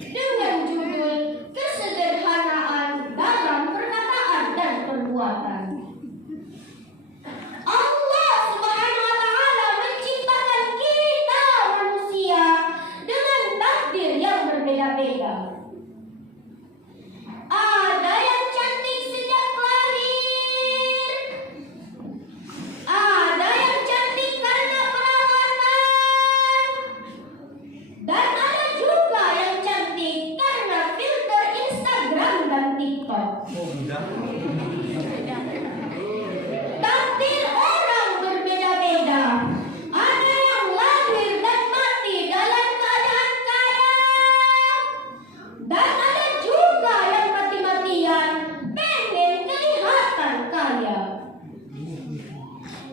dengan judul Kesederhanaan dalam Perkataan dan Perbuatan. Allah Subhanahu wa Ta'ala menciptakan kita manusia dengan takdir yang berbeda-beda. Ada yang cantik sejak lahir, ada yang cantik karena perawatan, dan ada juga yang cantik karena filter Instagram dan TikTok. Takdir orang berbeda-beda. Ada yang lahir dan mati dalam keadaan kaya, dan ada juga yang mati-matian pengen kelihatan kaya.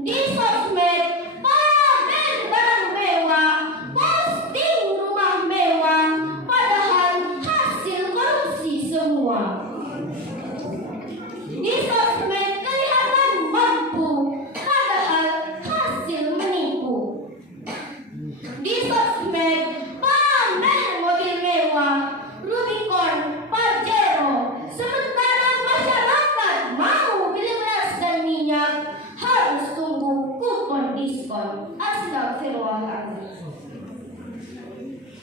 Di sosmed pamer barang mewah, posting rumah mewah, padahal hasil korupsi semua. Di sosmed kelihatan mampu, padahal hasil menipu. Di sosmed pamer mobil mewah, Rubicon, Pajero, sementara masyarakat mau beli beras dan minyak harus tunggu kupon diskon. Astagfirullahaladzim.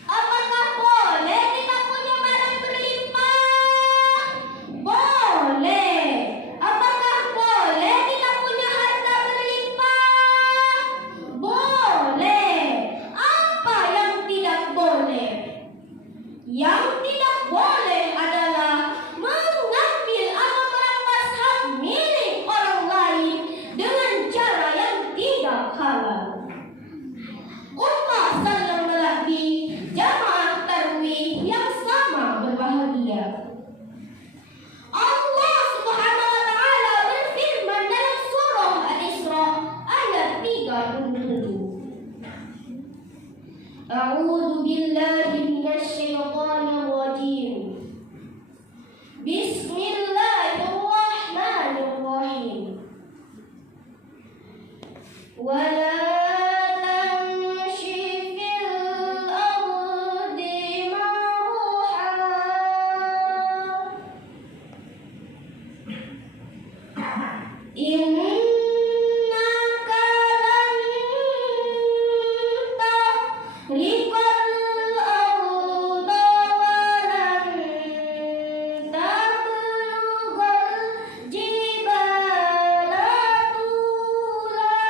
Apakah boleh kita punya barang berlimpah? Boleh. Apakah boleh kita punya harta berlimpah? Boleh. Apa yang tidak boleh? Yang tidak boleh adalah mengambil atau merampas hak milik orang lain dengan cara yang tidak halal. Ummah saling melakbi jamaah tarwih yang sama berbahagia. Allah Subhanahu wa Ta'ala berfirman dalam surah Al-Isra ayat 37. A'udzu billahi minasy syaithanir rajim. Bismillahirrahmanirrahim. Wala tamshi fil ardi maruha. Innaka lan tahriqal arda wa lan tablughal jibala tula.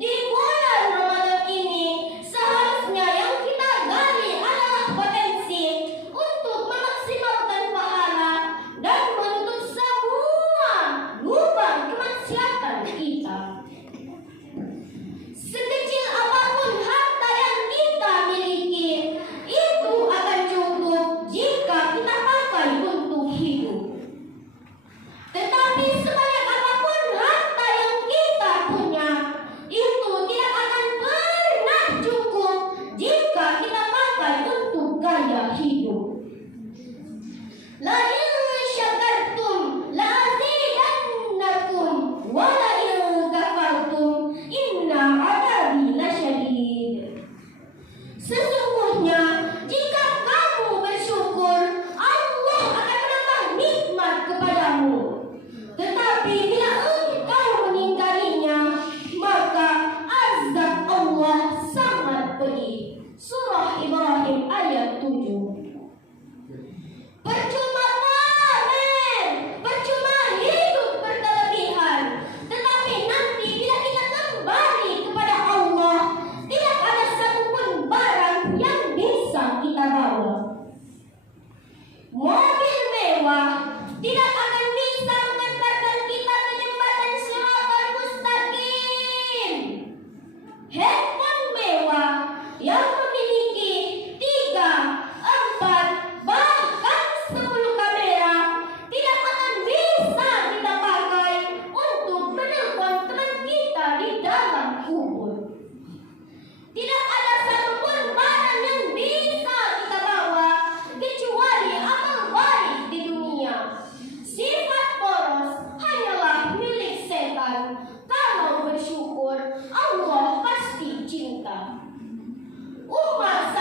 Di bulan Ramadan ini seharusnya yang kita gali adalah potensi untuk memaksimalkan pahala dan menutup semua lubang kemaksiatan kita. Sekecil apapun harta yang kita miliki, itu akan cukup jika kita pakai untuk hidup. Tetapi sebanyak apapun harta yang kita punya, itu tidak akan pernah cukup jika kita pakai untuk gaya hidup. La in syakartum la azidannakum wa la in kafartum inna adabi lasyadid. Sesungguhnya jika kamu bersyukur, Allah akan menambah nikmat kepadamu. Tetapi bila engkau mengingkarinya, maka azab Allah sangat pedih. Surah Ibrahim ayat 7. Percuma pamer, percuma hidup berkelebihan, tetapi nanti bila kita kembali kepada Allah, tidak ada satupun barang yang bisa kita bawa. Mobil mewah tidak akan bisa mengantarkan kita ke jembatan Shiratal Mustaqim. Handphone mewah yang memiliki 3, 4, bahkan 10 kamera tidak akan bisa kita pakai untuk menelpon teman kita di dalam kubur. Tidak ada satupun barang yang bisa kita bawa kecuali amal baik di dunia. Sifat poros hanyalah milik setan. Kalau bersyukur, Allah pasti cinta. Umat